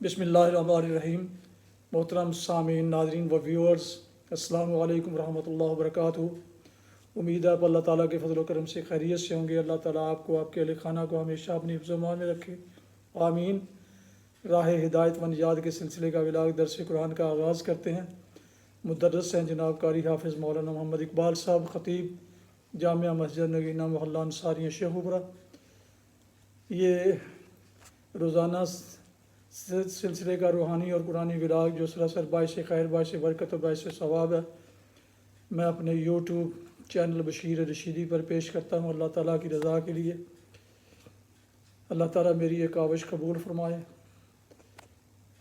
بسم اللہ الرحمن الرحیم۔ محترم سامعین، ناظرین و ویورز، السلام علیکم ورحمۃ اللہ وبرکاتہ۔ امید ہے آپ اللہ تعالیٰ کے فضل و کرم سے خیریت سے ہوں گے۔ اللہ تعالیٰ آپ کو، آپ کے اہل خانہ کو ہمیشہ اپنی حفظ و امان میں رکھے، آمین۔ راہ ہدایت و نجات کے سلسلے کا ولاغ درس قرآن کا آغاز کرتے ہیں۔ مدرس ہیں جناب قاری حافظ مولانا محمد اقبال صاحب، خطیب جامعہ مسجد نگینہ محلہ انصاریہ شیخوپورہ۔ یہ روزانہ سلسلے کا روحانی اور قرآنی ولاغ جو سراسر باعث خیر، باعث برکت اور باعث ثواب ہے، میں اپنے یوٹیوب چینل بشیر رشیدی پر پیش کرتا ہوں، اللہ تعالیٰ کی رضا کے لیے۔ اللہ تعالیٰ میری یہ کاوش قبول فرمائے۔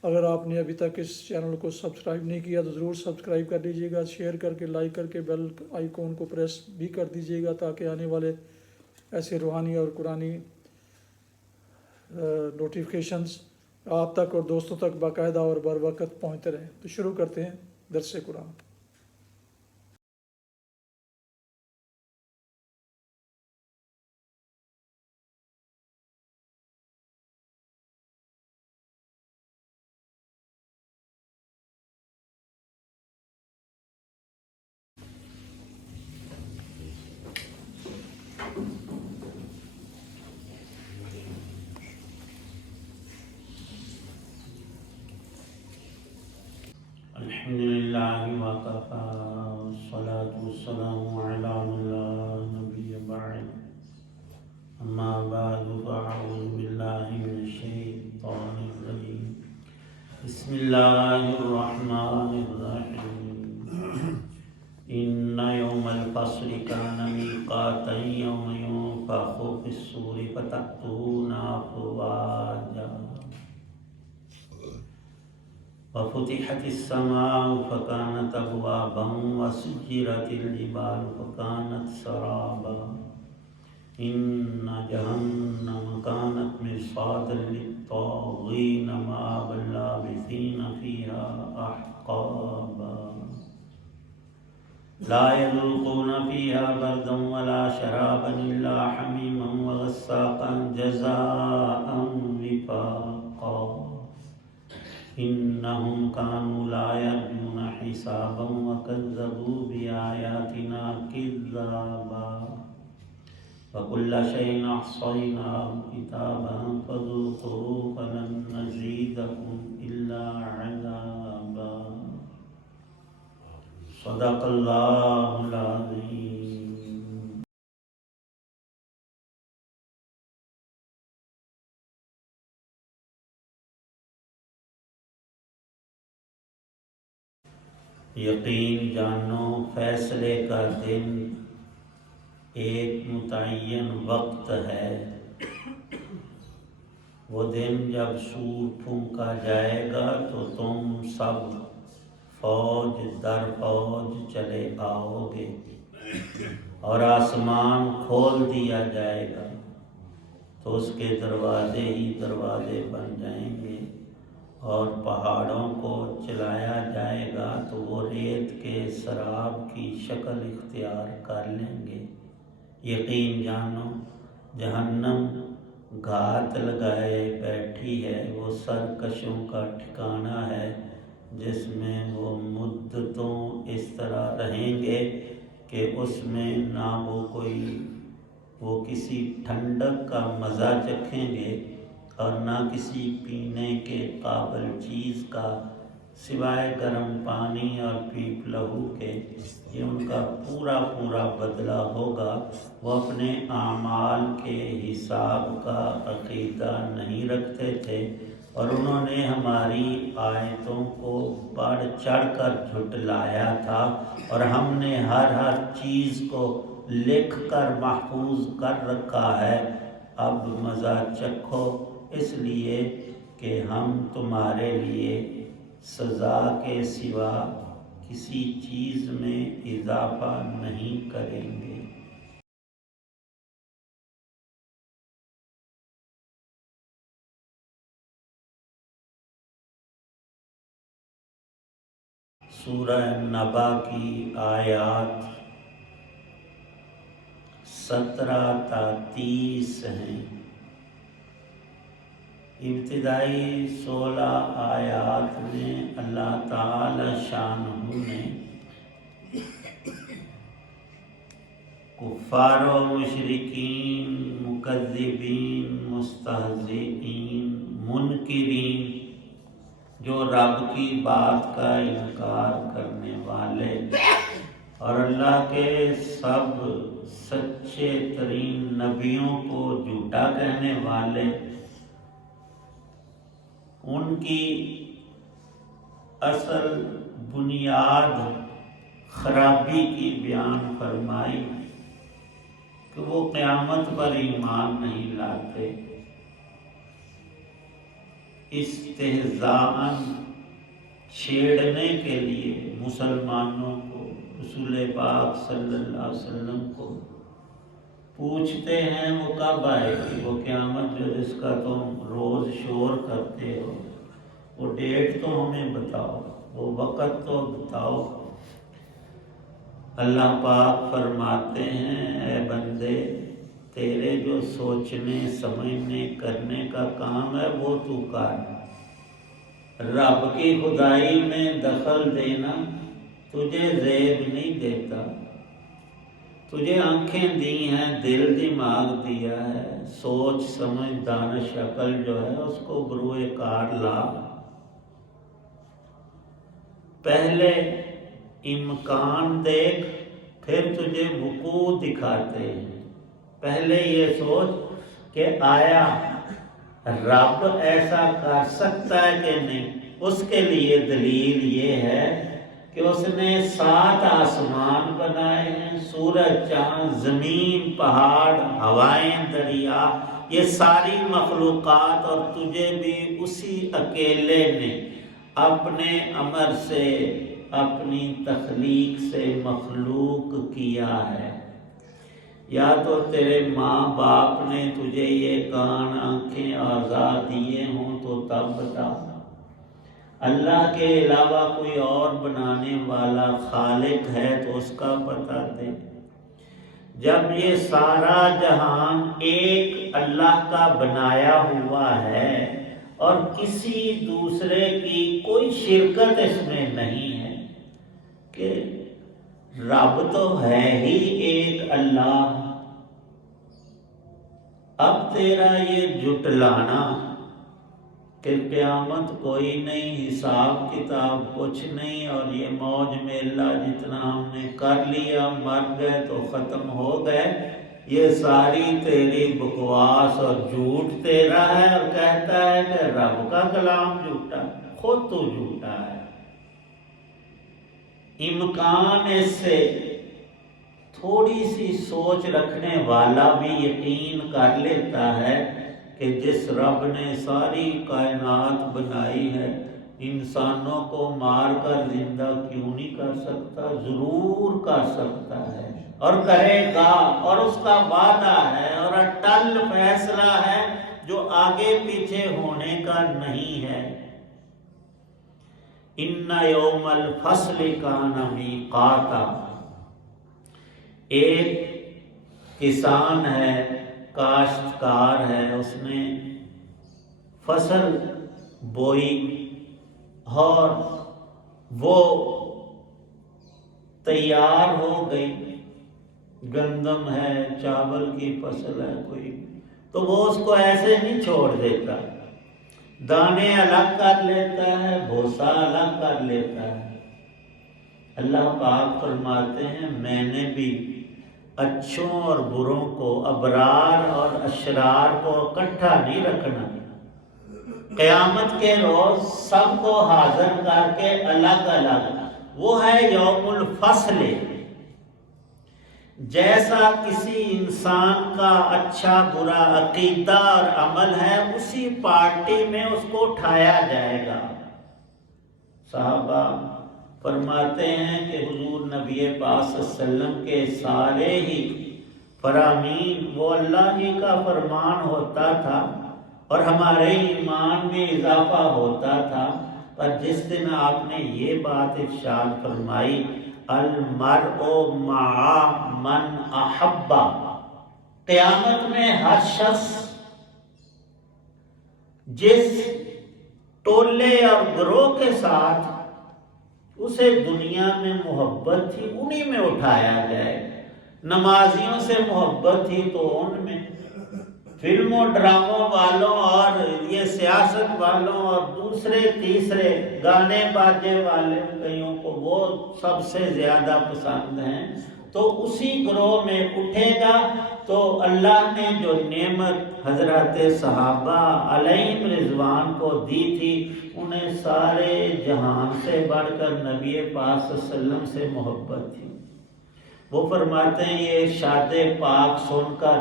اگر آپ نے ابھی تک اس چینل کو سبسکرائب نہیں کیا تو ضرور سبسکرائب کر لیجیے گا، شیئر کر کے، لائک کر کے، بیل آئیکن کو پریس بھی کر دیجیے گا تاکہ آنے والے ایسے روحانی اور قرآنی نوٹیفیکیشنز آپ تک اور دوستوں تک باقاعدہ اور بر وقت پہنچتے رہیں۔ تو شروع کرتے ہیں درس قرآن۔ الحمدللہ وکفی والصلاة والسلام علی من لا نبی بعد، اما بعد فاعوذ باللہ من الشیطان الرجیم، بسم اللہ الرحمن الرحیم۔ ان یوم الفصل کان میقاتا یوم ینفخ فی الصور فتأتون افواجا وفتحت السماء فكانت أبوابا وسجرت الجبال فكانت سرابا إن جهنم كانت مرصادا للطاغين مآبا لابثين فيها أحقابا لا يذوقون فيها بردا ولا شرابا إلا حميما وغساقا جزاء وفاقا إنهم كانوا لا يرجون حسابا وكذبوا بآياتنا كذابا وكل شيء أحصيناه كتابا فذوقوا فلن نزيدكم إلا عذابا صدق الله العظيم۔ یقین جانو فیصلے کا دن ایک متعین وقت ہے۔ وہ دن جب سور پھونکا جائے گا تو تم سب فوج در فوج چلے آؤ گے اور آسمان کھول دیا جائے گا تو اس کے دروازے ہی دروازے بن جائیں گے، اور پہاڑوں کو چلایا جائے گا تو وہ ریت کے سراب کی شکل اختیار کر لیں گے۔ یقین جانو جہنم گھات لگائے بیٹھی ہے، وہ سرکشوں کا ٹھکانہ ہے جس میں وہ مدتوں اس طرح رہیں گے کہ اس میں نہ وہ کسی ٹھنڈک کا مزہ چکھیں گے اور نہ کسی پینے کے قابل چیز کا سوائے گرم پانی اور پیپ لہو کے۔ یہ ان کا پورا بدلہ ہوگا۔ وہ اپنے اعمال کے حساب کا عقیدہ نہیں رکھتے تھے اور انہوں نے ہماری آیتوں کو بڑھ چڑھ کر جھٹلایا تھا، اور ہم نے ہر چیز کو لکھ کر محفوظ کر رکھا ہے۔ اب مزہ چکھو، اس لیے کہ ہم تمہارے لیے سزا کے سوا کسی چیز میں اضافہ نہیں کریں گے۔ سورہ نبا کی آیات 17 تا 30 ہیں۔ ابتدائی 16 آیات میں اللہ تعالی شانہ نے کفار و مشرکین، مکذبین، مستہزئین، منکرین، جو رب کی بات کا انکار کرنے والے اور اللہ کے سب سچے ترین نبیوں کو جھوٹا کہنے والے، ان کی اصل بنیاد خرابی کی بیان فرمائی کہ وہ قیامت پر ایمان نہیں لاتے، استہزاءً چھیڑنے کے لیے مسلمانوں کو، رسول پاک صلی اللہ علیہ وسلم کو پوچھتے ہیں وہ کب آئے گی، وہ قیامت جو جس کا تم روز شور کرتے ہو، وہ ڈیٹ تو ہمیں بتاؤ، وہ وقت تو بتاؤ۔ اللہ پاک فرماتے ہیں اے بندے، تیرے جو سوچنے سمجھنے کرنے کا کام ہے وہ تو کر، رب کی خدائی میں دخل دینا تجھے زیب نہیں دیتا، تجھے آنکھیں دی ہیں، دل دماغ دیا ہے، سوچ سمجھ دانش عقل جو ہے اس کو بروئے کار لا، پہلے امکان دیکھ پھر تجھے وقوع دکھاتے ہیں، پہلے یہ سوچ کہ آیا رب ایسا کر سکتا ہے کہ نہیں۔ اس کے لیے دلیل یہ ہے کہ اس نے 7 آسمان بنائے ہیں، سورج، چاند، زمین، پہاڑ، ہوائیں، دریا، یہ ساری مخلوقات، اور تجھے بھی اسی اکیلے نے اپنے امر سے، اپنی تخلیق سے مخلوق کیا ہے۔ یا تو تیرے ماں باپ نے تجھے یہ کان، آنکھیں، اعضاء دیے ہوں تو تب بتا، اللہ کے علاوہ کوئی اور بنانے والا خالق ہے تو اس کا پتہ دے۔ جب یہ سارا جہان ایک اللہ کا بنایا ہوا ہے اور کسی دوسرے کی کوئی شرکت اس میں نہیں ہے، کہ رب تو ہے ہی ایک اللہ، اب تیرا یہ جھٹلانا کہ قیامت کوئی نہیں، حساب کتاب کچھ نہیں، اور یہ موج میلہ جتنا ہم نے کر لیا، مر گئے تو ختم ہو گئے، یہ ساری تیری بکواس اور جھوٹ تیرا ہے، اور کہتا ہے کہ رب کا کلام جھوٹا، خود تو جھوٹا ہے۔ امکان اس سے تھوڑی سی سوچ رکھنے والا بھی یقین کر لیتا ہے کہ جس رب نے ساری کائنات بنائی ہے، انسانوں کو مار کر زندہ کیوں نہیں کر سکتا؟ ضرور کر سکتا ہے اور کرے گا، اور اس کا وعدہ ہے اور اٹل فیصلہ ہے جو آگے پیچھے ہونے کا نہیں ہے۔ ان یوم الفصل کان میقاتا، ایک کسان ہے، کاشتکار ہے، اس نے فصل بوئی اور وہ تیار ہو گئی، گندم ہے، چاول کی فصل ہے کوئی، تو وہ اس کو ایسے نہیں چھوڑ دیتا، دانے الگ کر لیتا ہے، بھوسا الگ کر لیتا ہے۔ اللہ پاک فرماتے ہیں میں نے بھی اچھوں اور بروں کو، ابرار اور اشرار کو اکٹھا نہیں رکھنا، قیامت کے روز سب کو حاضر کر کے الگ الگ، وہ ہے یوم الفصل۔ جیسا کسی انسان کا اچھا برا عقیدہ اور عمل ہے، اسی پارٹی میں اس کو اٹھایا جائے گا۔ صحابہ فرماتے ہیں کہ حضور نبی پاک صلی اللہ علیہ وسلم کے سارے ہی فرامین وہ اللہ ہی کا فرمان ہوتا تھا اور ہمارے ایمان میں اضافہ ہوتا تھا، پر جس دن آپ نے یہ بات ارشاد فرمائی المرء مع من احب، قیامت میں ہر شخص جس ٹولے اور گروہ کے ساتھ اسے دنیا میں محبت تھی انہی میں اٹھایا جائے، نمازیوں سے محبت تھی تو ان میں، فلموں ڈراموں والوں اور یہ سیاست والوں اور دوسرے تیسرے گانے باجے والے کئیوں کو وہ سب سے زیادہ پسند ہیں، تو اسی گروہ میں اٹھے گا۔ تو اللہ نے جو نعمت حضرات صحابہ علیہم رضوان کو دی تھی، انہیں سارے جہان سے بڑھ کر نبی پاک صلی اللہ علیہ وسلم سے محبت تھی۔ وہ فرماتے ہیں یہ ارشاد پاک سن کر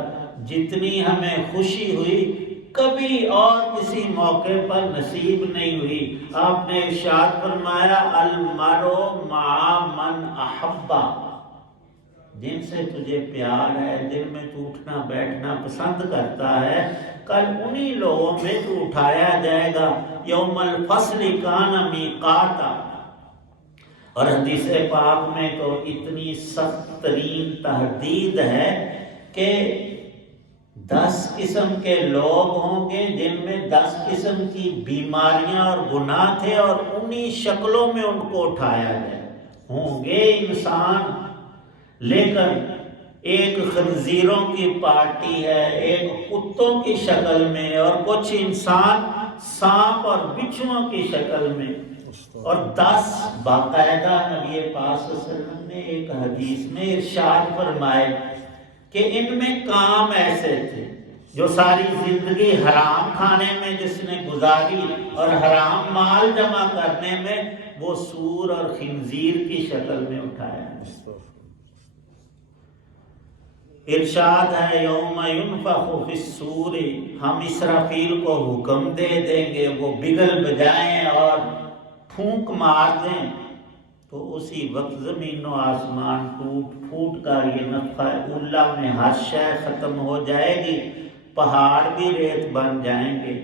جتنی ہمیں خوشی ہوئی کبھی اور کسی موقع پر نصیب نہیں ہوئی۔ آپ نے ارشاد فرمایا المرء مع من احبا، جن سے تجھے پیار ہے، جن میں تو اٹھنا بیٹھنا پسند کرتا ہے، کل انہی لوگوں میں تو اٹھایا جائے گا۔ یوم الفصل کان میقاتا، اور حدیث پاک میں تو اتنی سخت ترین تحدید ہے کہ 10 قسم کے لوگ ہوں گے جن میں 10 قسم کی بیماریاں اور گناہ تھے، اور انہی شکلوں میں ان کو اٹھایا جائے۔ ہوں گے انسان، لیکن ایک خنزیروں کی پارٹی ہے، ایک کتوں کی شکل میں، اور کچھ انسان سانپ اور بچھوؤں کی شکل میں، اور 10 باقاعدہ نبی پاک صلی اللہ علیہ وسلم نے ایک حدیث میں ارشاد فرمائے کہ ان میں کام ایسے تھے جو ساری زندگی حرام کھانے میں جس نے گزاری اور حرام مال جمع کرنے میں، وہ سور اور خنزیر کی شکل میں اٹھایا۔ ارشاد ہے یوم ینفخ فی الصور، ہم اسرافیل کو حکم دے دیں گے وہ بگل بجائیں اور پھونک مار دیں، تو اسی وقت زمین و آسمان ٹوٹ پھوٹ کر یہ نفخہ اولا میں ہر شے ختم ہو جائے گی، پہاڑ بھی ریت بن جائیں گے۔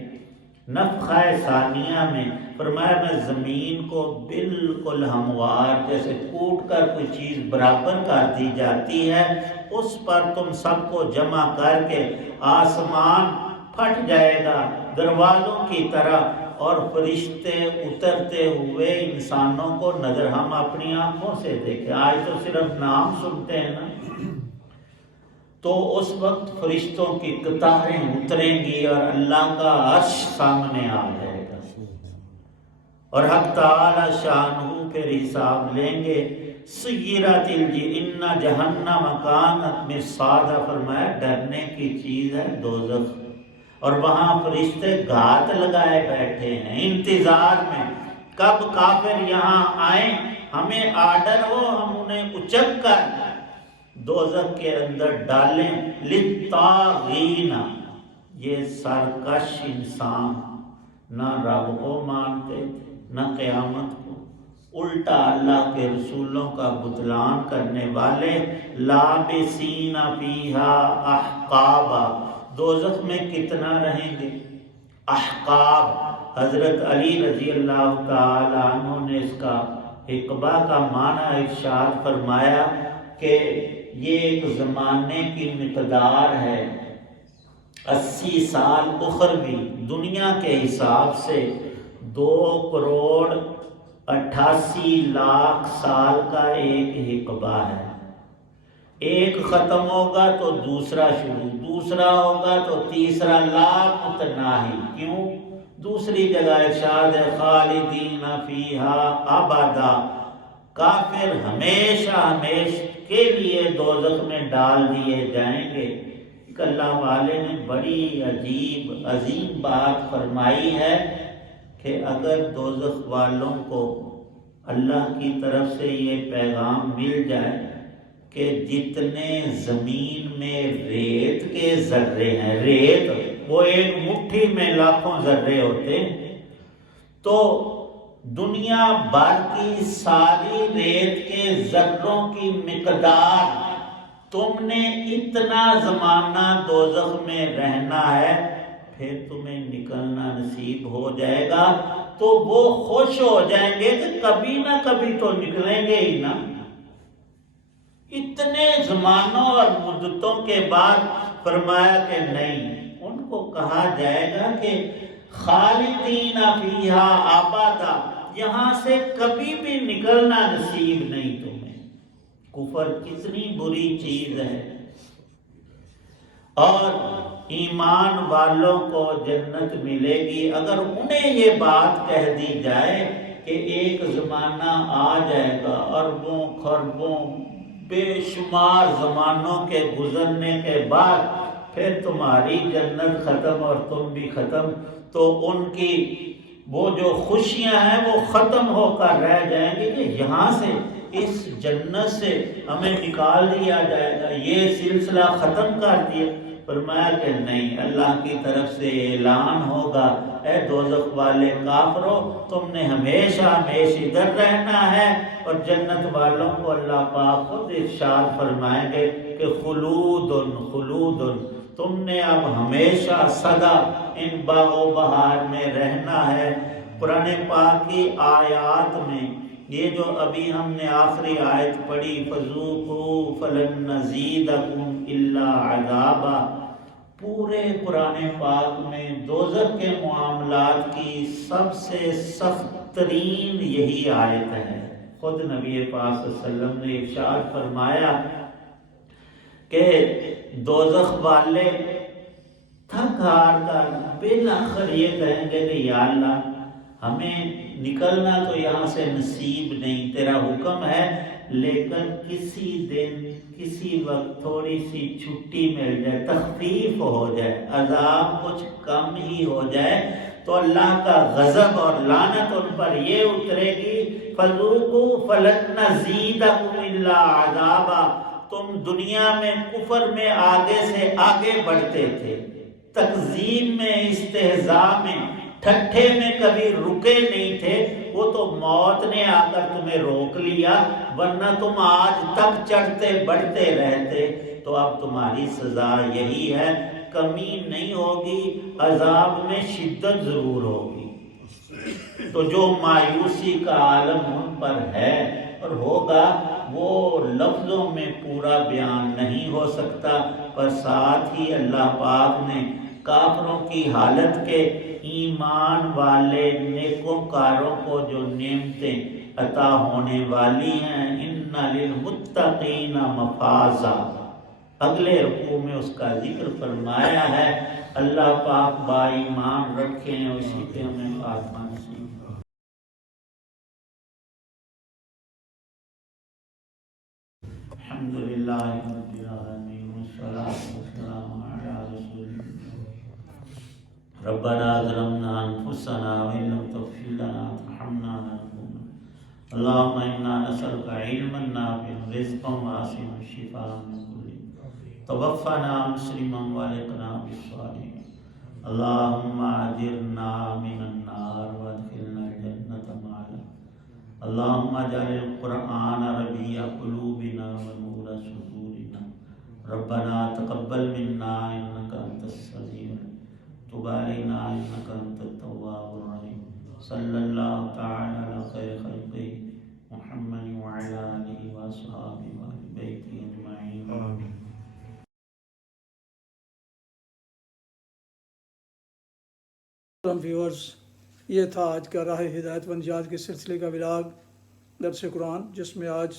نفخہ ثانیہ میں فرمایا میں زمین کو بالکل ہموار جیسے کوٹ کر کوئی چیز برابر کر دی جاتی ہے، اس پر تم سب کو جمع کر کے آسمان پھٹ جائے گا دروازوں کی طرح، اور فرشتے اترتے ہوئے انسانوں کو نظر ہم اپنی آنکھوں سے دیکھیں، آج تو صرف نام سنتے ہیں نا، تو اس وقت فرشتوں کی قطاریں اتریں گی اور اللہ کا عرش سامنے آ جائے گا، اور حق تعالی شانہ پھر حساب لیں گے۔ سیرت الجن جہنم کانت مرصادا، فرمایا ڈرنے کی چیز ہے دوزخ، اور وہاں فرشتے گھات لگائے بیٹھے ہیں انتظار میں، کب کافر یہاں آئیں، ہمیں آرڈر ہو ہم انہیں اچک کر دوزخ کے اندر ڈالیں۔ للطاغین، یہ سرکش انسان نہ رب کو مانتے نہ قیامت کو، الٹا اللہ کے رسولوں کا بطلان کرنے والے، لابسین فیہا احقابا، دوزخ میں کتنا رہیں گے؟ احقاب۔ حضرت علی رضی اللہ تعالی عنہ نے اس کا حقبہ کا معنی ارشاد فرمایا کہ یہ ایک زمانے کی مقدار ہے، 80 سال اخروی دنیا کے حساب سے 2 کروڑ 88 لاکھ سال کا ایک حقبہ ہے۔ ایک ختم ہوگا تو دوسرا شروع، دوسرا ہوگا تو تیسرا، لا متناہی۔ کیوں؟ دوسری جگہ ارشاد ہے خالدین فیہا ابدا، کافر ہمیشہ ہمیشہ کے لیے دوزخ میں ڈال دیے جائیں گے۔ ایک اللہ والے نے بڑی عجیب عظیم بات فرمائی ہے کہ اگر دوزخ والوں کو اللہ کی طرف سے یہ پیغام مل جائے کہ جتنے زمین میں ریت کے ذرے ہیں، ریت وہ ایک مٹھی میں لاکھوں ذرے ہوتے ہیں، تو دنیا بھر کی ساری ریت کے ذروں کی مقدار، تم نے اتنا زمانہ دوزخ میں رہنا ہے، پھر تمہیں نکلنا نصیب ہو جائے گا، تو وہ خوش ہو جائیں گے کہ کبھی نہ کبھی تو نکلیں گے ہی نا۔ اتنے زمانوں اور مدتوں کے بعد فرمایا کہ نہیں، ان کو کہا جائے گا کہ خالدین فیہا ابدا، یہاں سے کبھی بھی نکلنا نصیب نہیں تمہیں۔ کفر کتنی بری چیز ہے، اور ایمان والوں کو جنت ملے گی۔ اگر انہیں یہ بات کہہ دی جائے کہ ایک زمانہ آ جائے گا، اربوں خربوں بے شمار زمانوں کے گزرنے کے بعد پھر تمہاری جنت ختم اور تم بھی ختم، تو ان کی وہ جو خوشیاں ہیں وہ ختم ہو کر رہ جائیں گی کہ یہاں سے، اس جنت سے ہمیں نکال دیا جائے گا، یہ سلسلہ ختم کر دیا۔ فرمایا کہ نہیں، اللہ کی طرف سے اعلان ہوگا، اے دوزخ والے کافرو، تم نے ہمیشہ ہمیشہ ادھر رہنا ہے۔ اور جنت والوں کو اللہ پاک خود ارشاد فرمائیں گے کہ خلود خلود، تم نے اب ہمیشہ سدا ان باغ و بہار میں رہنا ہے۔ قرآن پاک کی آیات میں یہ جو ابھی ہم نے آخری آیت پڑھی، فَذُوقُوا فَلَن نَّزِيدَكُمْ إِلَّا عَذَابًا، پورے قرآن پاک میں دوزخ کے معاملات کی سب سے سخت ترین یہی آیت ہے۔ خود نبی پاک صلی اللہ علیہ وسلم نے ارشاد فرمایا کہ دوزخ والے تھک ہار کر بالآخر یہ کہیں گے کہ یا اللہ، ہمیں نکلنا تو یہاں سے نصیب نہیں، تیرا حکم ہے، لیکن کسی دن کسی وقت تھوڑی سی چھٹی مل جائے، تخفیف ہو جائے، عذاب کچھ کم ہی ہو جائے، تو اللہ کا غضب اور لعنت ان پر یہ اترے گی، فَذُوقُوا فَلَن نَّزِيدَكُمْ إِلَّا عَذَابًا۔ تم دنیا میں کفر میں آگے سے آگے بڑھتے تھے، تکذیب میں، استہزاء میں، ٹھٹھے میں کبھی رکے نہیں تھے، وہ تو موت نے آ کر تمہیں روک لیا، ورنہ تم آج تک چڑھتے بڑھتے رہتے۔ تو اب تمہاری سزا یہی ہے، کمی نہیں ہوگی، عذاب میں شدت ضرور ہوگی۔ تو جو مایوسی کا عالم ان پر ہے اور ہوگا، وہ لفظوں میں پورا بیان نہیں ہو سکتا، پر ساتھ ہی اللہ پاک نے کافروں کی حالت کے ایمان والے نیکوکاروں کو جو نعمتیں عطا ہونے والی ہیں، اِنَّ لِلْمُتَّقِينَ مَفَازًا، اگلے رکوع میں اس کا ذکر فرمایا ہے۔ اللہ پاک با ایمان رکھیں، اسی پہ ہمیں خاتمہ نصیب۔ الحمدللہ رب العالمین، والصلاة والسلام علی رسول اللہ۔ ربنا ظلمنا انفسنا وان لم تغفر لنا وترحمنا لنكونن، اللهم انا نسألك علما نافعا رزقا واسعا شفاء من كل، توفنا مسلما والحقنا بالصالحين، اللهم اجرنا من النار وادخلنا الجنة مع الأبرار، اللهم اجعل القرآن ربيع قلوبنا ونور صدورنا، ربنا تقبل منا انك انت السميع العليم، تب علينا انك انت التواب الرحيم، صلی اللہ تعالی علی خیر خلقہ محمد وعلی آلہ واصحابہ وآل بیتہ اجمعین، آمین۔ ویورز، یہ تھا آج کا راہ ہدایت و نجات کے سلسلے کا ولاگ درس قرآن، جس میں آج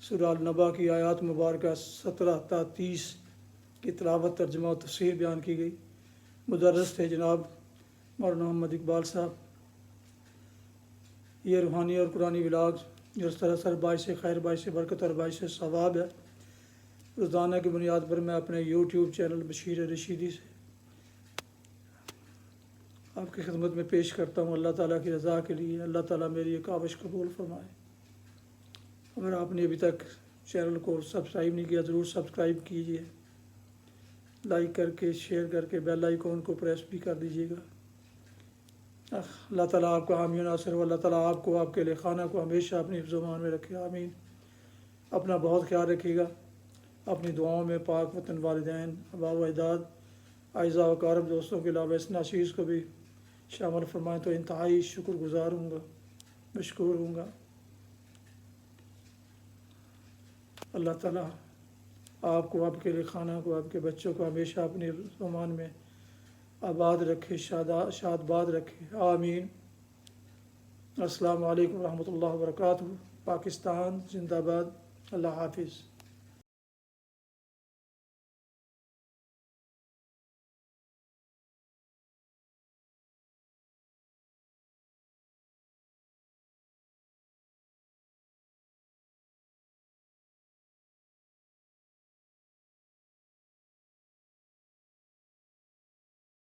سورہ النبا کی آیات مبارکہ 17 تا 30 کی تلاوت، ترجمہ و تفسیر بیان کی گئی۔ مدرس تھے جناب مولانا محمد اقبال صاحب۔ یہ روحانی اور قرآنی ولاگ جو سراسر باعث خیر، باعث برکت اور باعث ثواب ہے، روزانہ کی بنیاد پر میں اپنے یوٹیوب چینل بشیر رشیدی سے آپ کی خدمت میں پیش کرتا ہوں، اللہ تعالیٰ کی رضا کے لیے۔ اللہ تعالیٰ میری یہ کاوش قبول فرمائے۔ اگر آپ نے ابھی تک چینل کو سبسکرائب نہیں کیا، ضرور سبسکرائب کیجیے، لائک کر کے، شیئر کر کے، بیل آئیکن کو پریس بھی کر دیجیے گا۔ اللہ تعالیٰ آپ کا حامی و ناصر ہو، اللہ تعالیٰ آپ کو، آپ کے اہل خانہ کو ہمیشہ اپنی حفظ و امان میں رکھے، آمین۔ اپنا بہت خیال رکھیے گا، اپنی دعاؤں میں پاک وطن، والدین، آباء و اجداد، اعزاء و اقارب، دوستوں کے علاوہ اس ناچیز کو بھی شامل فرمائیں تو انتہائی شکر گزار ہوں گا، مشکور ہوں گا۔ اللہ تعالیٰ آپ کو، آپ کے اہل خانہ کو، آپ کے بچوں کو ہمیشہ اپنی امان میں آباد رکھے، شاد باد رکھے، آمین۔ السلام علیکم ورحمۃ اللہ وبرکاتہ۔ پاکستان زندہ باد۔ اللہ حافظ۔